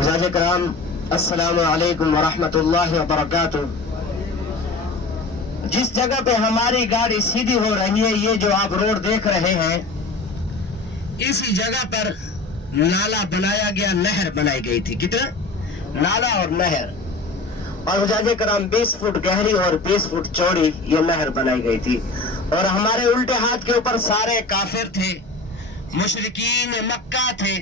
حضرات کرام السلام علیکم ورحمۃ اللہ وبرکاتہ۔ جس جگہ پہ ہماری گاڑی سیدھی ہو رہی ہے، یہ جو آپ روڈ دیکھ رہے ہیں، اسی جگہ پر نالا بنایا گیا، نہر بنائی گئی تھی۔ کتنا نالا اور نہر، اور حضرات کرام 20 فٹ گہری اور 20 فٹ چوڑی یہ نہر بنائی گئی تھی، اور ہمارے الٹے ہاتھ کے اوپر سارے کافر تھے، مشرکین مکہ تھے،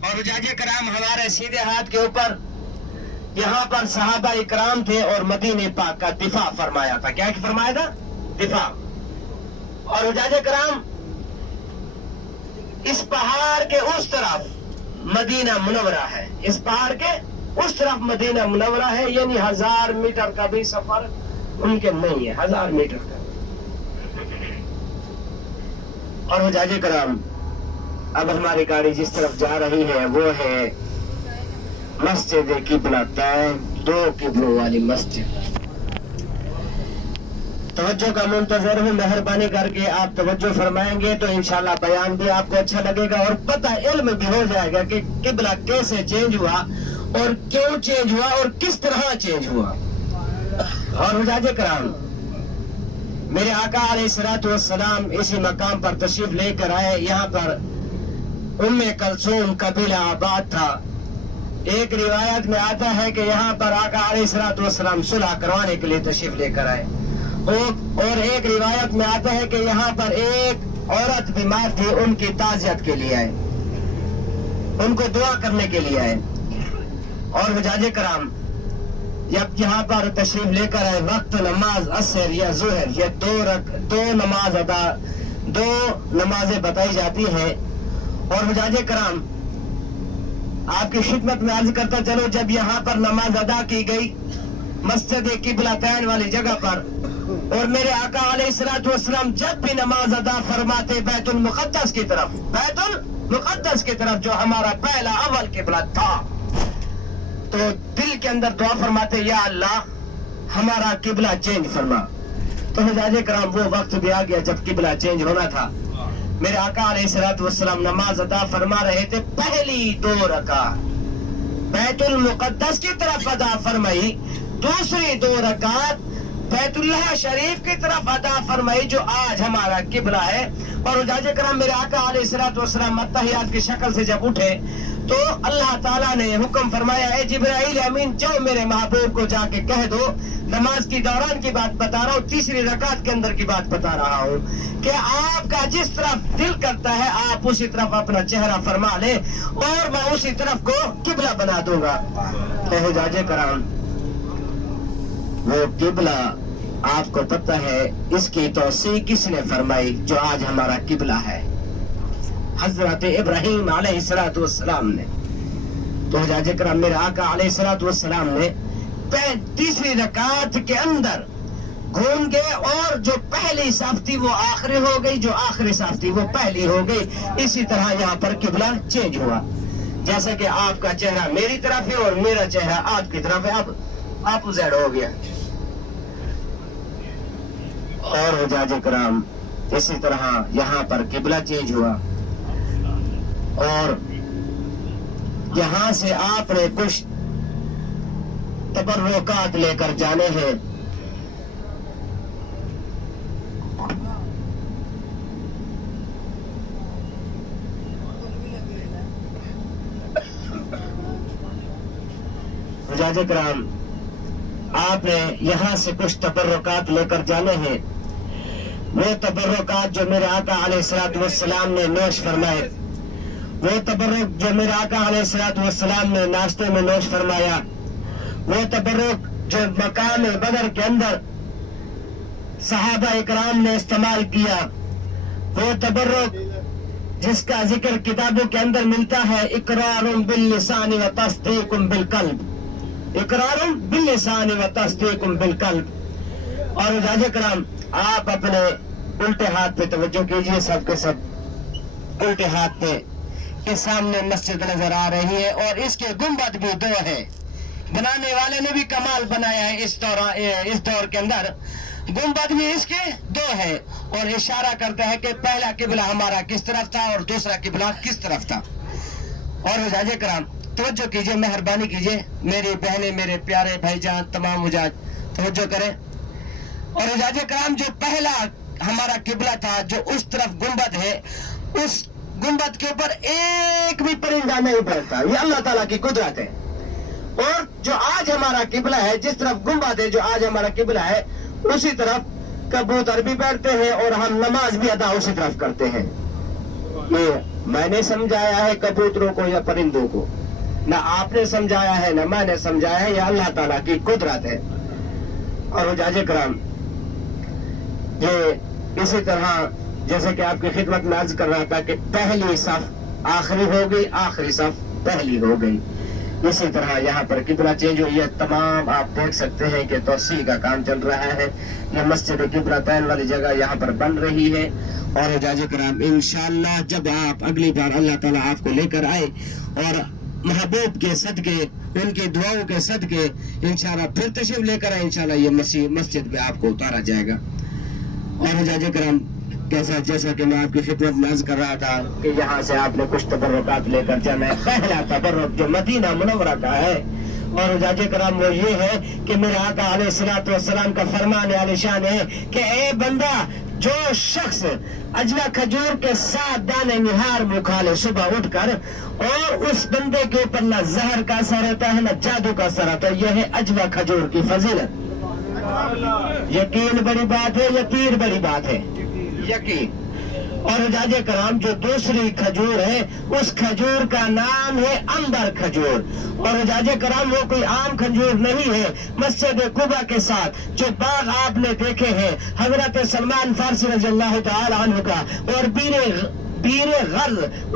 اور حجاج کرام ہمارے سیدھے ہاتھ کے اوپر یہاں پر صحابہ اکرام تھے، اور مدینہ پاک کا دفاع فرمایا تھا۔ کیا فرمایا تھا؟ دفاع۔ اور حجاج کرام اس پہاڑ کے اس طرف مدینہ منورہ ہے، اس پہاڑ کے اس طرف مدینہ منورہ ہے، یعنی 1000 میٹر کا بھی سفر ان کے نہیں ہے، 1000 میٹر کا۔ اور حجاج کرام اب ہماری گاڑی جس طرف جا رہی ہے وہ ہے مسجد قبلہ تین، 2 قبلوں والی مسجد۔ توجہ کا منتظر ہوں، مہربانی کر کے آپ توجہ فرمائیں گے تو انشاءاللہ بیان بھی آپ کو اچھا لگے گا، اور پتہ علم بھی ہو جائے گا کہ قبلہ کیسے چینج ہوا اور کیوں چینج ہوا اور کس طرح چینج ہوا۔ اور حجاج کرام میرے آقا علیہ الصلوۃ والسلام اسی مقام پر تشریف لے کر آئے۔ یہاں پر ام کلثوم قبیلہ آباد تھا۔ ایک روایت میں آتا ہے کہ یہاں پر آقا علیہ الصلوۃ والسلام صلح کروانے کے لیے تشریف لے کر آئے، اور ایک روایت میں آتا ہے کہ یہاں پر ایک عورت بیمار تھی، ان کی تعزیت کے لیے آئے، ان کو دعا کرنے کے لیے آئے۔ اور حجاج کرام جب یہاں پر تشریف لے کر آئے، وقت نماز عصر یا ظہر، یہ دو نمازیں بتائی جاتی ہیں۔ اور حجاج کرام آپ کی خدمت میں عرض کرتا چلو، جب یہاں پر نماز ادا کی گئی مسجد قبلہ تین والی جگہ پر، اور میرے آقا علیہ الصلوۃ والسلام جب بھی نماز ادا فرماتے بیت المقدس کی طرف، بیت المقدس کی طرف جو ہمارا پہلا اول قبلہ تھا، تو دل کے اندر دعا فرماتے یا اللہ ہمارا قبلہ چینج فرما۔ تو حجاج کرام وہ وقت بھی آ گیا جب قبلہ چینج ہونا تھا۔ میرے آقا علیہ الصلوۃ والسلام نماز ادا فرما رہے تھے، پہلی 2 رکعت بیت المقدس کی طرف ادا فرمائی، دوسری 2 رکعت بیت اللہ شریف کی طرف ادا فرمائی جو آج ہمارا قبلہ ہے۔ اور حجاج کرام میرے آقا علیہ الصلوۃ والسلام اتحیات کی شکل سے جب اٹھے تو اللہ تعالیٰ نے حکم فرمایا، اے جبرائیل امین جاؤ میرے محبوب کو جا کے کہہ دو، نماز کی دوران کی بات بتا رہا ہوں، تیسری رکعت کے اندر کی بات بتا رہا ہوں، کہ آپ کا جس طرف دل کرتا ہے آپ اسی طرف اپنا چہرہ فرما لے، اور میں اسی طرف کو قبلہ بنا دوں گا۔ اے حجاج کرام وہ قبلہ آپ کو پتہ ہے اس کی توسیع کس نے فرمائی جو آج ہمارا قبلہ ہے؟ حضرت ابراہیم علیہ الصلوۃ والسلام نے۔ تو حجاج کرام میرے آقا علیہ الصلوۃ والسلام نے تیسری رکعت کے اندر گھوم گئے، اور جو پہلی صف تھی وہ آخری ہو گئی، جو آخری صف تھی وہ پہلی ہو گئی۔ اسی طرح یہاں پر قبلہ چینج ہوا، جیسا کہ آپ کا چہرہ میری طرف ہے اور میرا چہرہ آپ کی طرف ہے، اب اپوزٹ ہو گیا۔ اور حجاج کرام اسی طرح یہاں پر قبلہ چینج ہوا، اور یہاں سے آپ نے کچھ تبرکات لے کر جانے ہیں۔ حجاج کرام آپ نے یہاں سے کچھ تبرکات لے کر جانے ہیں، وہ تبرکات جو میرے آقا علیہ الصلوۃ والسلام نے نوش فرمائے، وہ تبرک جو میرے آقا علیہ الصلوۃ والسلام نے ناشتے میں نوش فرمایا، وہ تبرک جو مقام بدر کے اندر صحابہ اکرام نے استعمال کیا، وہ تبرک جس کا ذکر کتابوں کے اندر ملتا ہے، اقرار باللسان و تصدیق بالقلب، اقرار باللسان و تصدیق بالقلب۔ اور حجاج کرام آپ اپنے الٹے ہاتھ پہ توجہ کیجئے، سب کے سب الٹے ہاتھ پہ کے سامنے مسجد نظر آ رہی ہے، اور اس کے گنبد بھی 2 ہے۔ بنانے والے نے بھی کمال بنایا ہے اس دور کے اندر، گنبد بھی اس کے 2 ہے، اور اشارہ کرتا ہے کہ پہلا قبلہ ہمارا کس طرف تھا اور دوسرا قبلہ کس طرف تھا۔ اور حجاج کرام توجہ کیجئے, مہربانی کیجئے میری بہنیں, میرے پیارے بھائی جان, تمام حجاج توجہ کریں. اور حجاج کرام جو پہلا ہمارا قبلہ تھا, جو اس طرف گنبد ہے, اس گنبد کے اوپر ایک بھی پرندہ نہیں بیٹھتا. یہ اللہ تعالیٰ کی قدرت ہے. اور جو آج ہمارا قبلہ ہے, جس طرف گنبد ہے جو آج ہمارا قبلہ ہے, اسی طرف کبوتر بھی بیٹھتے ہیں اور ہم نماز بھی ادا اسی طرف کرتے ہیں. یہ میں نے سمجھایا ہے کبوتروں کو یا پرندوں کو, نہ آپ نے سمجھایا ہے نہ میں نے سمجھایا ہے, یہ اللہ تعالیٰ کی قدرت ہے. اور حجاج کرام یہ اسی طرح جیسے کہ آپ کی خدمت میں عرض کر رہا تھا کہ پہلی صف آخری ہو گئی, آخری صف پہلی ہو گئی. اسی طرح یہاں پر قبلہ چینج ہوئی ہے. تمام آپ دیکھ سکتے ہیں کہ توسیع کا کام چل رہا ہے. یہ مسجد قبلہ تین والی جگہ یہاں پر بن رہی ہے. اور حجاج کرام انشاءاللہ جب آپ اگلی بار اللہ تعالیٰ آپ کو لے کر آئے اور محبوب کے صدقے, ان کے دعاؤں کے صدقے انشاءاللہ پھر تشریف لے کر آئے, انشاءاللہ یہ مسجد میں آپ کو اتارا جائے گا. اور حجاج کرام جیسا کہ میں آپ کی خدمت میں عرض کر رہا تھا کہ یہاں سے آپ نے کچھ تبرکات لے کر جانا ہے. پہلا تبرک جو مدینہ منورہ کا ہے, اور حجاج کرام وہ یہ ہے کہ میرے آقا علیہ الصلوۃ والسلام کا فرمان عالی شان ہے کہ اے بندہ, جو شخص اجلا کھجور کے 7 دانے نہار منہ کھا لے صبح اٹھ کر, اور اس بندے کے اوپر نہ زہر کا اثر ہوتا ہے نہ جادو کا اثر ہوتا ہے. یہ ہے اجلا کھجور کی فضیلت. یقین بڑی بات ہے, یقین بڑی بات ہے, یقین. اور حجاج کرام جو دوسری کھجور ہے, اس کھجور کا نام ہے عنبر کھجور. اور حجاج کرام وہ کوئی عام کھجور نہیں ہے. مسجد قباء کے ساتھ جو باغ آپ نے دیکھے ہیں حضرت سلمان فارسی رضی اللہ تعالی عنہ کا, اور بیر غر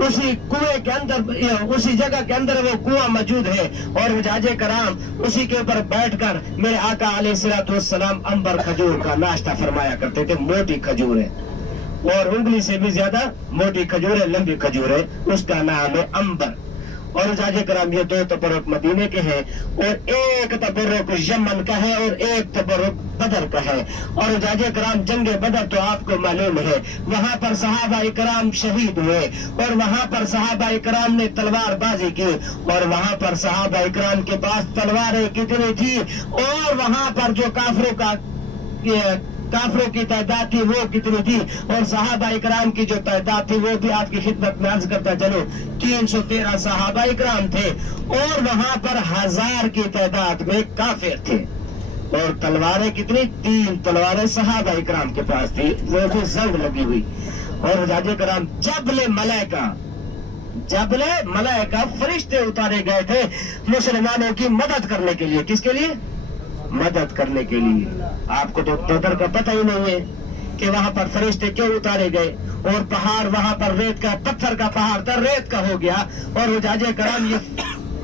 اسی کنویں کے اندر, اسی جگہ کے اندر وہ کنواں موجود ہے. اور حجاج کرام اسی کے اوپر بیٹھ کر میرے آقا علیہ الصلوۃ والسلام عنبر کھجور کا ناشتہ فرمایا کرتے تھے. موٹی کھجور ہے اور انگلی سے بھی زیادہ موٹی کھجور ہے, لمبی کھجور ہے, اس کا نام ہے عنبر. اور حجاج کرام یہ 2 تبرک مدینے کے ہیں, اور ایک تبرک یمن کا ہے اور ایک تبرک بدر کا ہے. اور حجاج کرام جنگ بدر تو آپ کو معلوم ہے, وہاں پر صحابہ کرام شہید ہوئے, اور وہاں پر صحابہ کرام نے تلوار بازی کی, اور وہاں پر صحابہ کرام کے پاس تلواریں کتنی تھی, اور وہاں پر جو کافروں کی تعداد تھی وہ کتنی تھی, اور صحابہ اکرام کی جو تعداد تھی وہ بھی آپ کی خدمت میں عرض کرتا چلو 313 صحابہ اکرام تھے, اور وہاں پر 1000 کی تعداد میں کافر تھے. اور تلواریں کتنی, 3 تلواریں صحابہ اکرام کے پاس تھی, وہ بھی زنگ لگی ہوئی. اور حجاج کرام جبل ملائکہ فرشتے اتارے گئے تھے مسلمانوں کی مدد کرنے کے لیے. کس کے لیے؟ مدد کرنے کے لیے. آپ کو تو بدر کا پتہ ہی نہیں ہے کہ وہاں پر فرشتے کیوں اتارے گئے, اور پہاڑ وہاں پر ریت کا, پتھر کا پہاڑ تھا, ریت کا ہو گیا. اور حجاج کرام یہ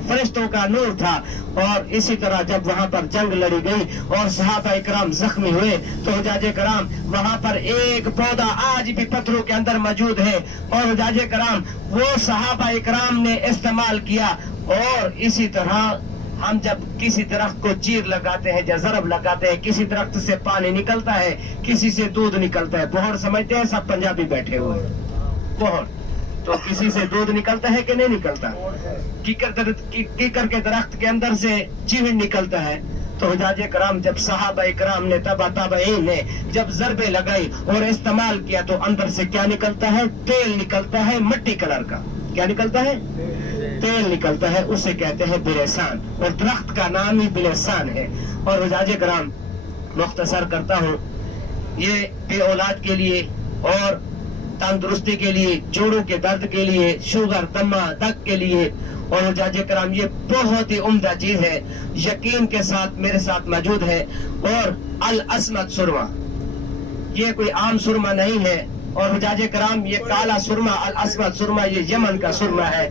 فرشتوں کا نور تھا. اور اسی طرح جب وہاں پر جنگ لڑی گئی اور صحابہ اکرام زخمی ہوئے, تو حجاج کرام وہاں پر ایک پودا آج بھی پتھروں کے اندر موجود ہے, اور حجاج کرام وہ صحابہ اکرام نے استعمال کیا. اور اسی طرح ہم جب کسی درخت کو چیر لگاتے ہیں یا ضرب لگاتے ہیں, کسی درخت سے پانی نکلتا ہے, کسی سے دودھ نکلتا ہے. بہر سمجھتے ہیں سب پنجابی بیٹھے ہوئے, بہر تو کسی سے دودھ نکلتا ہے کہ نہیں نکلتا؟ کیکر کے درخت کے اندر سے چیوڑ نکلتا ہے. تو حجاج کرام جب صحابہ کرام نے تابعین نے جب ضربے لگائی اور استعمال کیا, تو اندر سے کیا نکلتا ہے؟ تیل نکلتا ہے مٹی کلر کا. کیا نکلتا ہے؟ تیل نکلتا ہے, اسے کہتے ہیں بلیسان, اور درخت کا نام ہی بلیسان ہے. اور حجاج کرام مختصر کرتا ہوں, یہ بے اولاد کے لیے اور تندرستی کے لیے, جوڑوں کے درد کے لیے, شوگر, دمہ, دگ کے لیے, اور حجاج کرام یہ بہت ہی عمدہ چیز ہے. یقین کے ساتھ میرے ساتھ موجود ہے. اور الاسمت سرما, یہ کوئی عام سرما نہیں ہے. اور حجاج کرام یہ کالا سرما, الاسمت سرما, یہ یمن کا سرما ہے.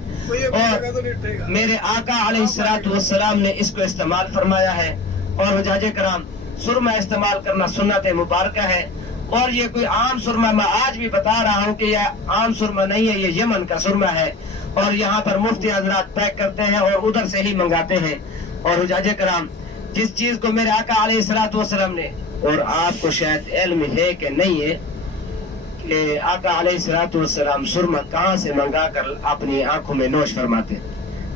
اور میرے آقا علیہ الصلوۃ والسلام نے اس کو استعمال فرمایا ہے. اور حجاج کرام سرما استعمال کرنا سنت مبارکہ ہے. اور یہ کوئی عام سرما, میں آج بھی بتا رہا ہوں کہ یہ عام سرما نہیں ہے, یہ یمن کا سرما ہے. اور یہاں پر مفتی حضرات پیک کرتے ہیں اور ادھر سے ہی منگاتے ہیں. اور حجاج کرام جس چیز کو میرے آقا علیہ الصلوۃ والسلام نے, اور آپ کو شاید علم ہے کہ نہیں ہے, کہ آقا علیہ الصلوۃ والسلام سرما کہاں سے منگا کر اپنی آنکھوں میں نوش فرماتے.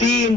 3